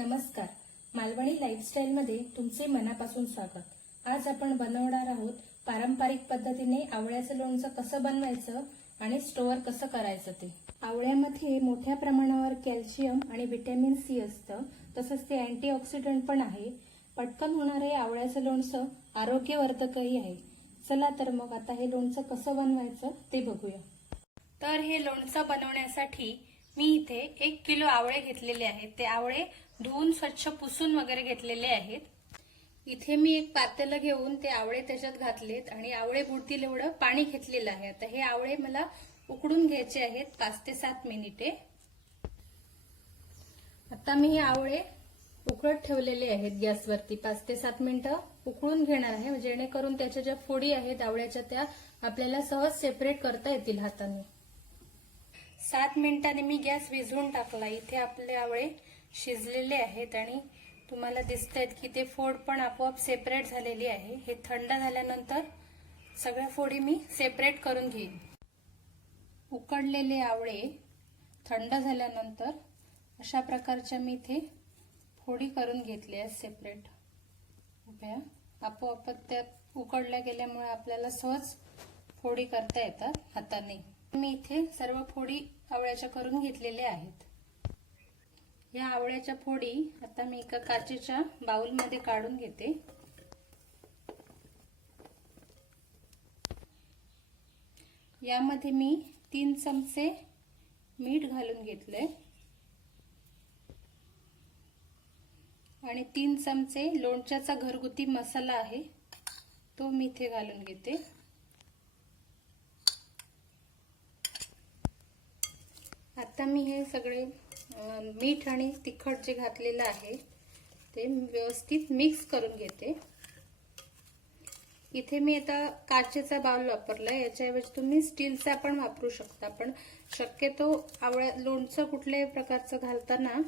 नमस्कार. मालवणी लाईफस्टाईलमध्ये तुमचे मनापासून स्वागत. आज आपण बनवणार आहोत पारंपरिक पद्धतीने आवळ्याचं लोणचं कसं बनवायचं आणि स्टोअर कसं करायचं ते. आवळ्यामध्ये मोठ्या प्रमाणावर कॅल्शियम आणि व्हिटॅमिन सी असतं, तसंच ते अँटीऑक्सिडंट पण आहे. पटकन होणारे आवळ्याचं लोणचं आरोग्यवर्धकही आहे. चला तर मग आता हे लोणचं कसं बनवायचं ते बघूया. तर हे लोणचं बनवण्यासाठी मी इथे 1 किलो आवळे घेतलेले आहेत. ते आवळे धुवून स्वच्छ पुसून वगैरे घेतलेले आहेत. इथे मी एक पातेलं घेऊन ते आवळे त्याच्यात घातलेत आणि आवळे बुडतील एवढं पाणी घेतलेलं आहे. आता हे आवळे मला उकडून घ्यायचे आहेत 5 ते 7 मिनिटे. आता मी हे आवळे उकळत ठेवलेले आहेत गॅसवरती. 5 ते 7 मिनिटं उकळून घेणार आहे, जेणेकरून त्याच्या ज्या फोडी आहेत आवळ्याच्या त्या आपल्याला सहज सेपरेट करता येतील हाताने. 7 मिनिटांनी मी गॅस विझवून टाकला. इथे आपले आवळे शिजलेले आहेत आणि तुम्हाला दिसतायत की ते फोड पण आपोआप सेपरेट झालेली आहे. हे थंड झाल्यानंतर सगळ्या फोडी मी सेपरेट करून घेईन. उकडलेले आवळे थंड झाल्यानंतर अशा प्रकारच्या मी इथे फोडी करून घेतल्या आहेत सेपरेट. आपोआप त्या उकडल्या गेल्यामुळे आपल्याला सहज फोडी करता येतात हाताने. मी इथे सर्व फोडी आवळ्याच्या करून घेतलेल्या आहेत. या आवळ्याच्या फोडी आता मी एका काचेच्या बाउलमध्ये काढून घेते. यामध्ये मी 3 चमचे मीठ घालून घेतले आणि 3 चमचे लोणच्याचा घरगुती मसाला आहे तो मी इथे घालून घेते. आता मी हे सगळे मीठ आणि तिखट जे घातलेलं आहे ते व्यवस्थित मिक्स करून घेते. इथे मी आता काचेचा बाउल वापरला, याच्याऐवजी तुम्ही स्टीलचा पण वापरू शकता. पण शक्यतो आवळ्या लोणचं कुठल्याही प्रकारचं घालताना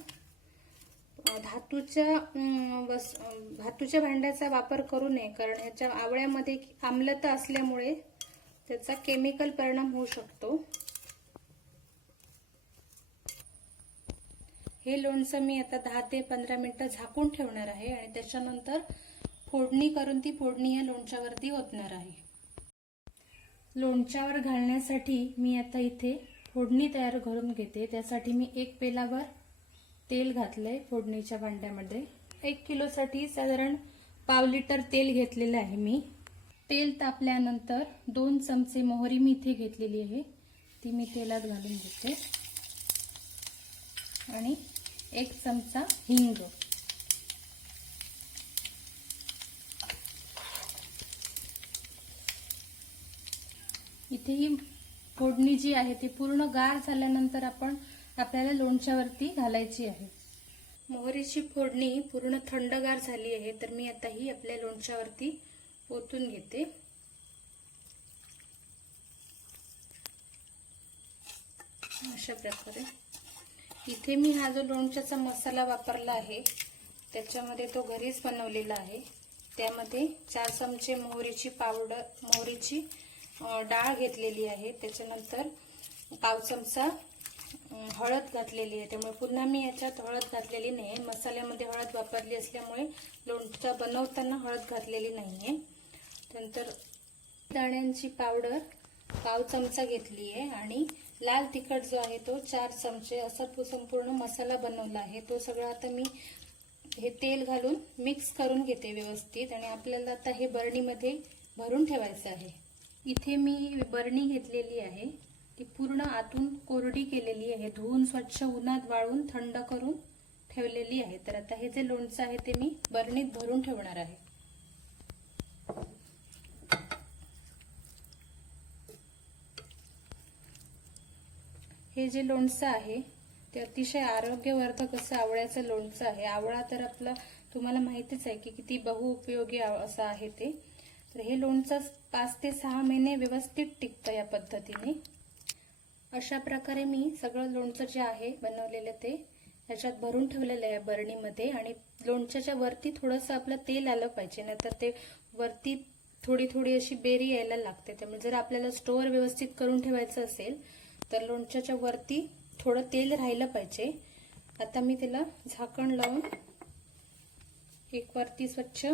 धातूच्या भांड्याचा वापर करू नये, कारण ह्याच्या आवळ्यामध्ये आम्लता असल्यामुळे त्याचा केमिकल परिणाम होऊ शकतो. हे लोणचं मी आता 10 ते 15 मिनिटं झाकून ठेवणार आहे आणि त्याच्यानंतर फोडणी करून ती फोडणी या लोणच्यावरती ओतणार आहे. लोणच्यावर घालण्यासाठी मी आता इथे फोडणी तयार करून घेते. त्यासाठी मी 1 पेलावर तेल घातलंय फोडणीच्या भांड्यामध्ये. 1 किलोसाठी साधारण पाव लिटर तेल घेतलेलं आहे मी. तेल तापल्यानंतर 2 चमचे मोहरी मी इथे घेतलेली आहे, ती मी तेलात घालून घेते आणि 1 चमचा हिंग. इथे ही फोडणी जी आहे ती पूर्ण गार झाल्यानंतर आपल्याला लोणच्यावरती घालायची आहे. मोहरीची फोडणी पूर्ण थंडगार झाली आहे, तर मी आता ही आपल्या लोणच्यावरती ओतून घेते. अशा प्रकारे इथे मी हा जो लोणच्याचा मसाला वापरला आहे त्याच्यामध्ये तो घरीच बनवलेला आहे. त्यामध्ये 4 चमचे मोहरीची डाळ घेतलेली आहे. त्याच्यानंतर पाव चमचा हळद घातलेली आहे. त्यामुळे पुन्हा मी याच्यात हळद घातलेली नाही. मसाल्यामध्ये हळद वापरली असल्यामुळे लोणचं बनवताना हळद घातलेली नाहीये. त्यानंतर दाण्यांची पावडर पाव चमचा घेतली आहे आणि लाल तिखट जो आहे तो 4 चमचे असा संपूर्ण मसाला बनवला आहे. तो सगळा आता मी हे तेल घालून मिक्स करून घेते व्यवस्थित आणि आपल्याला आता हे बरणीमध्ये भरून ठेवायचं आहे. इथे मी बरणी घेतलेली आहे, ती पूर्ण आतून कोरडी केलेली आहे. धुवून स्वच्छ उन्हात वाळून थंड करून ठेवलेली आहे. तर आता हे जे लोणचं आहे ते मी बरणीत भरून ठेवणार आहे. हे जे लोणचं आहे ते अतिशय आरोग्यवर्धक असं आवळ्याचं लोणचं आहे. आवळा तर आपला तुम्हाला माहितीच आहे की किती बहुउपयोगी असं आहे ते. तर हे लोणचं 5 ते 6 महिने व्यवस्थित टिकतं या पद्धतीने. अशा प्रकारे मी सगळं लोणचं जे आहे बनवलेलं ते याच्यात भरून ठेवलेलं आहे बरणीमध्ये. आणि लोणच्याच्या वरती थोडंसं आपलं तेल आलं पाहिजे, नाहीतर ते वरती थोडी थोडी अशी बेरी यायला लागते. त्यामुळे जर आपल्याला स्टोअर व्यवस्थित करून ठेवायचं असेल तर लोणच्याच्या वरती थोडं तेल राहिलं पाहिजे. आता मी त्याला झाकण लावून एक वरती स्वच्छ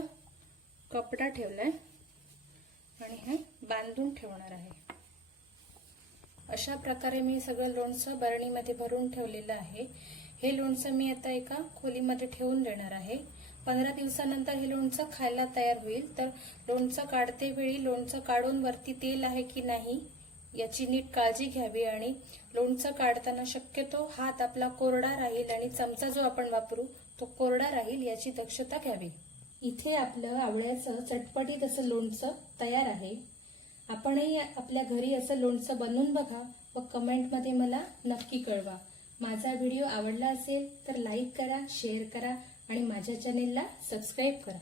कपडा ठेवलाय आणि हे बांधून ठेवणार आहे. अशा प्रकारे मी सगळं लोणचं बरणीमध्ये भरून ठेवलेलं आहे. हे लोणचं मी आता एका खोलीमध्ये ठेवून देणार आहे. 15 दिवसानंतर हे लोणचं खायला तयार होईल. तर लोणचं काढते वेळी लोणचं काढून वरती तेल आहे की नाही याची नीट काळजी घ्यावी आणि लोणचं काढताना शक्यतो हात आपला कोरडा राहील आणि चमचा जो आपण वापरू तो कोरडा राहील याची दक्षता घ्यावी. इथे आपलं आवळ्याचं चटपटीत असं लोणचं तयार आहे. आपणही आपल्या घरी असं लोणचं बनवून बघा व कमेंटमध्ये मला नक्की कळवा. माझा व्हिडिओ आवडला असेल तर लाईक करा, शेअर करा आणि माझ्या चॅनेलला सबस्क्राईब करा.